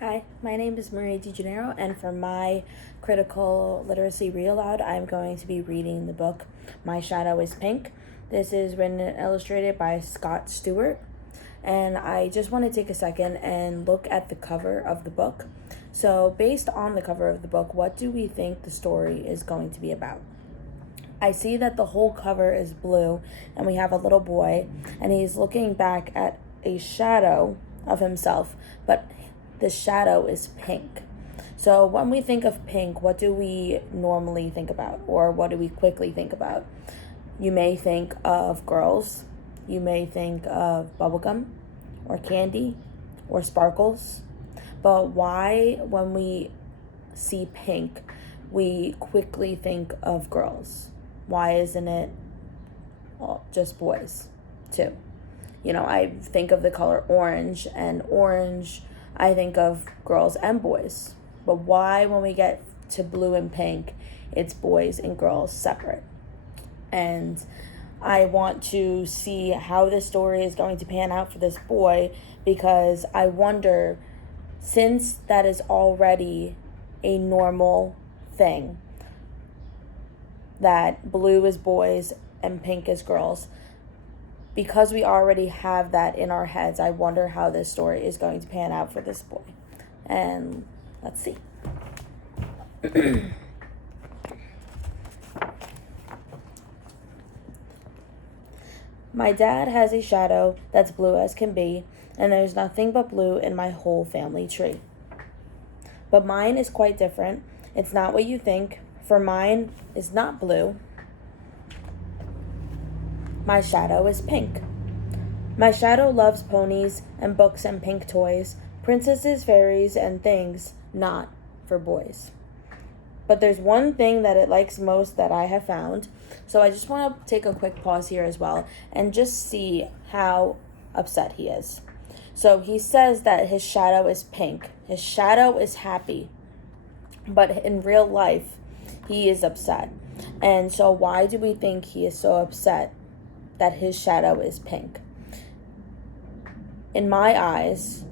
Hi, my name is Maria DeGennaro, and for my critical literacy read aloud, I'm going to be reading the book My Shadow is Pink. This is written and illustrated by Scott Stewart, and I just want to take a second and look at the cover of the book. So, based on the cover of the book, what do we think the story is going to be about? I see that the whole cover is blue, and we have a little boy, and he's looking back at a shadow of himself, but the shadow is pink. So when we think of pink, what do we normally think about, or what do we quickly think about? You may think of girls, you may think of bubblegum, or candy, or sparkles. But why, when we see pink, we quickly think of girls? Why isn't it just boys too? I think of the color orange, and orange, I think of girls and boys. But why, when we get to blue and pink, it's boys and girls separate? And I want to see how this story is going to pan out for this boy, because I wonder, since that is already a normal thing, that blue is boys and pink is girls, because we already have that in our heads, I wonder how this story is going to pan out for this boy. And let's see. My dad has a shadow that's blue as can be, and there's nothing but blue in my whole family tree. But mine is quite different. It's not what you think, for mine is not blue. My shadow is pink. My shadow loves ponies and books and pink toys, princesses, fairies, and things not for boys. But there's one thing that it likes most that I have found. So I just want to take a quick pause here as well and just see how upset he is. So he says that his shadow is pink. His shadow is happy. But in real life, he is upset. And so why do we think he is so upset that his shadow is pink? In my eyes,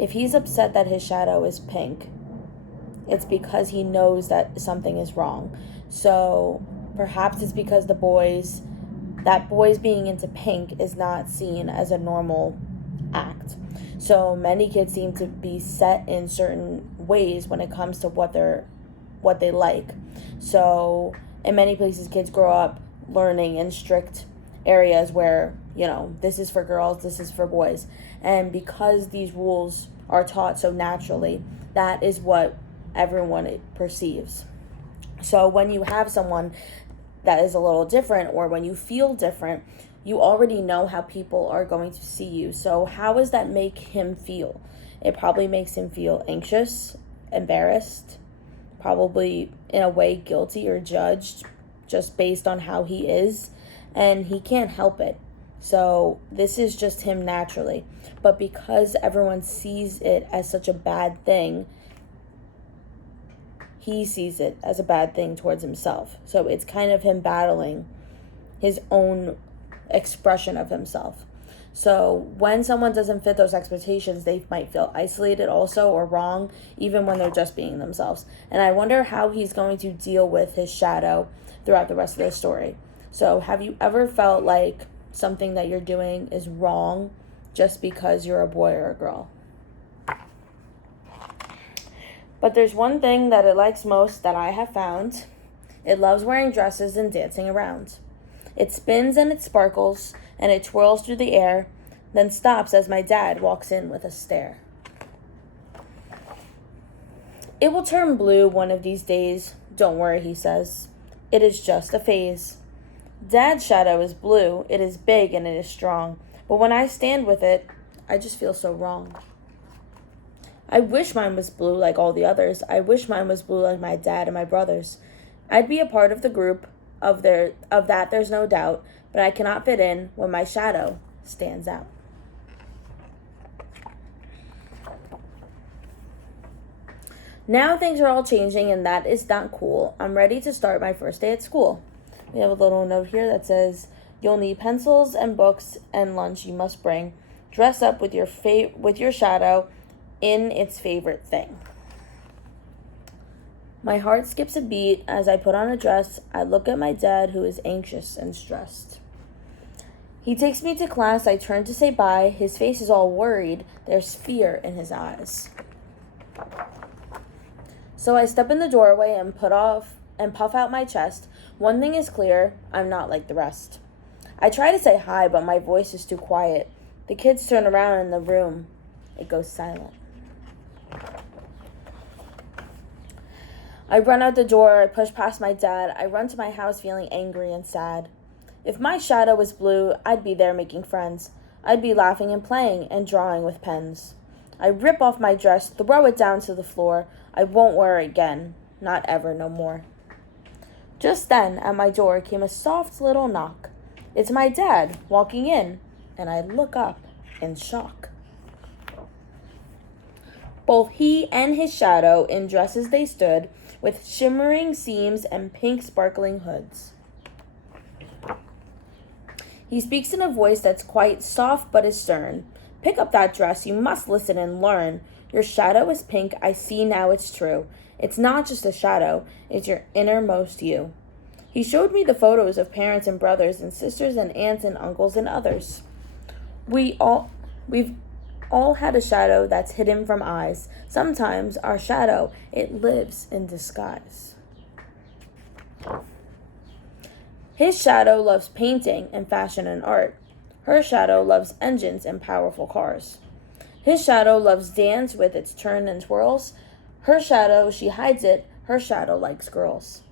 if he's upset that his shadow is pink, it's because he knows that something is wrong. So perhaps it's because boys being into pink is not seen as a normal act. So many kids seem to be set in certain ways when it comes to what they like. So in many places, kids grow up learning in strict areas where, this is for girls, this is for boys. And because these rules are taught so naturally, that is what everyone perceives. So when you have someone that is a little different, or when you feel different, you already know how people are going to see you. So how does that make him feel? It probably makes him feel anxious, embarrassed, probably in a way guilty or judged just based on how he is, and he can't help it. So this is just him naturally. But because everyone sees it as such a bad thing, he sees it as a bad thing towards himself. So it's kind of him battling his own expression of himself. So when someone doesn't fit those expectations, they might feel isolated also, or wrong, even when they're just being themselves. And I wonder how he's going to deal with his shadow throughout the rest of the story. So have you ever felt like something that you're doing is wrong just because you're a boy or a girl? But there's one thing that it likes most that I have found. It loves wearing dresses and dancing around. It spins and it sparkles and it twirls through the air, then stops as my dad walks in with a stare. It will turn blue one of these days, don't worry, he says. It is just a phase. Dad's shadow is blue, it is big and it is strong, but when I stand with it, I just feel so wrong. I wish mine was blue like all the others. I wish mine was blue like my dad and my brothers. I'd be a part of the group of that there's no doubt, but I cannot fit in when my shadow stands out. Now things are all changing, and that is not cool. I'm ready to start my first day at school. We have a little note here that says, you'll need pencils and books and lunch you must bring. Dress up with your shadow in its favorite thing. My heart skips a beat as I put on a dress. I look at my dad, who is anxious and stressed. He takes me to class. I turn to say bye. His face is all worried. There's fear in his eyes. So I step in the doorway and puff out my chest. One thing is clear, I'm not like the rest. I try to say hi, but my voice is too quiet. The kids turn around in the room. It goes silent. I run out the door. I push past my dad. I run to my house feeling angry and sad. If my shadow was blue, I'd be there making friends. I'd be laughing and playing and drawing with pens. I rip off my dress, throw it down to the floor. I won't wear it again. Not ever, no more. Just then, at my door came a soft little knock. It's my dad walking in, and I look up in shock. Both he and his shadow in dresses they stood, with shimmering seams and pink sparkling hoods. He speaks in a voice that's quite soft but is stern. Pick up that dress, you must listen and learn. Your shadow is pink, I see now it's true. It's not just a shadow, it's your innermost you. He showed me the photos of parents and brothers and sisters and aunts and uncles and others. We've all had a shadow that's hidden from eyes. Sometimes our shadow, it lives in disguise. His shadow loves painting and fashion and art. Her shadow loves engines and powerful cars. His shadow loves dance with its turn and twirls. Her shadow, she hides it. Her shadow likes girls.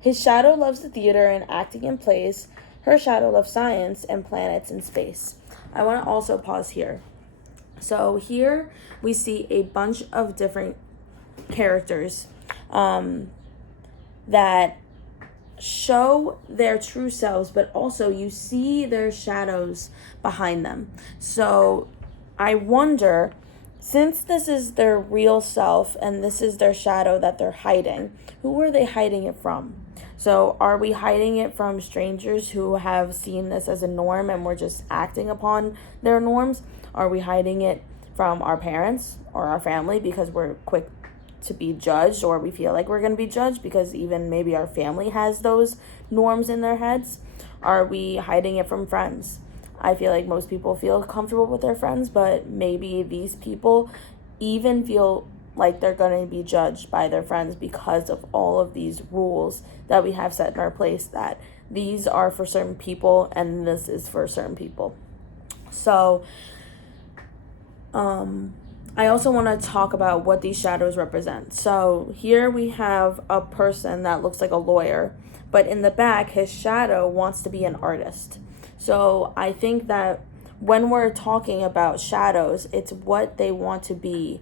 His shadow loves the theater and acting in plays. Her shadow loves science and planets and space. I want to also pause here. So here we see a bunch of different characters that show their true selves, but also you see their shadows behind them. So I wonder, since this is their real self and this is their shadow that they're hiding, who are they hiding it from? So are we hiding it from strangers who have seen this as a norm and we're just acting upon their norms? Are we hiding it from our parents or our family because we're quick to be judged, or we feel like we're going to be judged because even maybe our family has those norms in their heads? Are we hiding it from friends? I feel like most people feel comfortable with their friends, but maybe these people even feel like they're going to be judged by their friends because of all of these rules that we have set in our place, that these are for certain people and this is for certain people. So I also want to talk about what these shadows represent. So here we have a person that looks like a lawyer, but in the back, his shadow wants to be an artist. So I think that when we're talking about shadows, it's what they want to be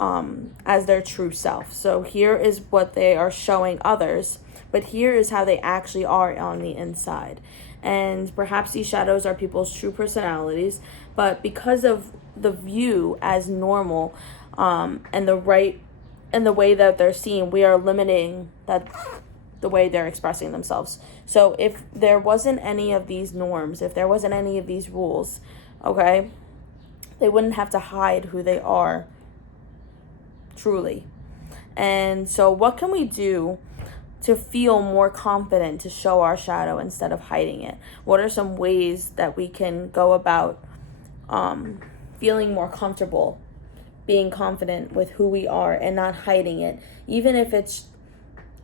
as their true self. So here is what they are showing others, but here is how they actually are on the inside. And perhaps these shadows are people's true personalities, but because of the view as normal and the way that they're seen, we are limiting the way they're expressing themselves. So if there wasn't any of these norms, if there wasn't any of these rules, okay, they wouldn't have to hide who they are truly. And so what can we do to feel more confident to show our shadow instead of hiding it? What are some ways that we can go about feeling more comfortable, being confident with who we are and not hiding it, even if it's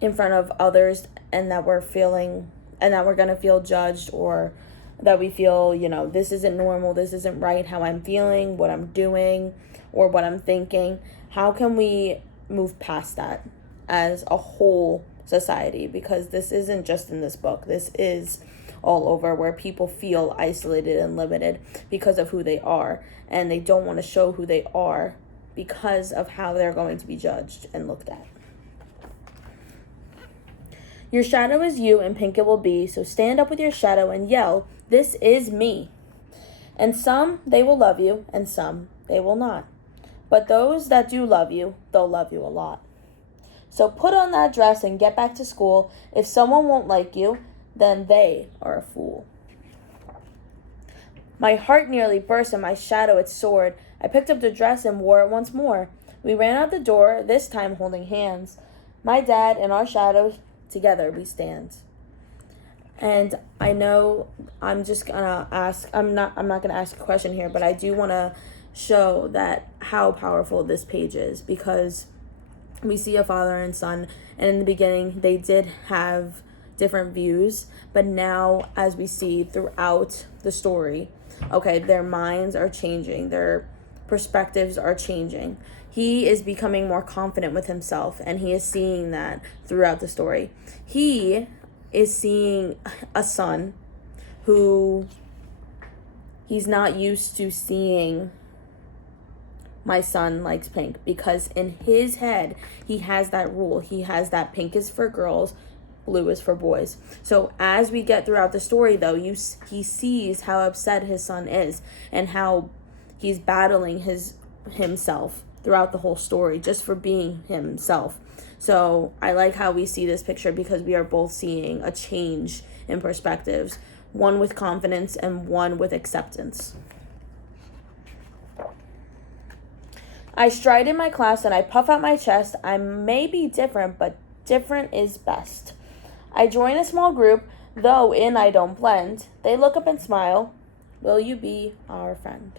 in front of others and that we're going to feel judged, or that we feel, this isn't normal, this isn't right, how I'm feeling, what I'm doing, or what I'm thinking. How can we move past that as a whole society? Because this isn't just in this book. This is all over, where people feel isolated and limited because of who they are, and they don't want to show who they are because of how they're going to be judged and looked at. Your shadow is you, and pink it will be, so stand up with your shadow and yell, "This is me." And some, they will love you, and some, they will not. But those that do love you, they'll love you a lot. So put on that dress and get back to school. If someone won't like you, then they are a fool. My heart nearly burst and my shadow it soared. I picked up the dress and wore it once more. We ran out the door, this time holding hands. My dad and our shadows, together we stand. And I know I'm just gonna ask, I'm not gonna ask a question here, but I do wanna show that how powerful this page is, because we see a father and son, and in the beginning they did have different views, but now as we see throughout the story, okay, their minds are changing, their perspectives are changing. He is becoming more confident with himself, and he is seeing that throughout the story. He is seeing a son who he's not used to seeing. My son likes pink, because in his head he has that rule. He has that pink is for girls, blue is for boys. So as we get throughout the story, though, he sees how upset his son is and how he's battling himself throughout the whole story just for being himself. So I like how we see this picture, because we are both seeing a change in perspectives, one with confidence and one with acceptance. I stride in my class and I puff out my chest. I may be different, but different is best. I join a small group, though in I don't blend. They look up and smile. Will you be our friend?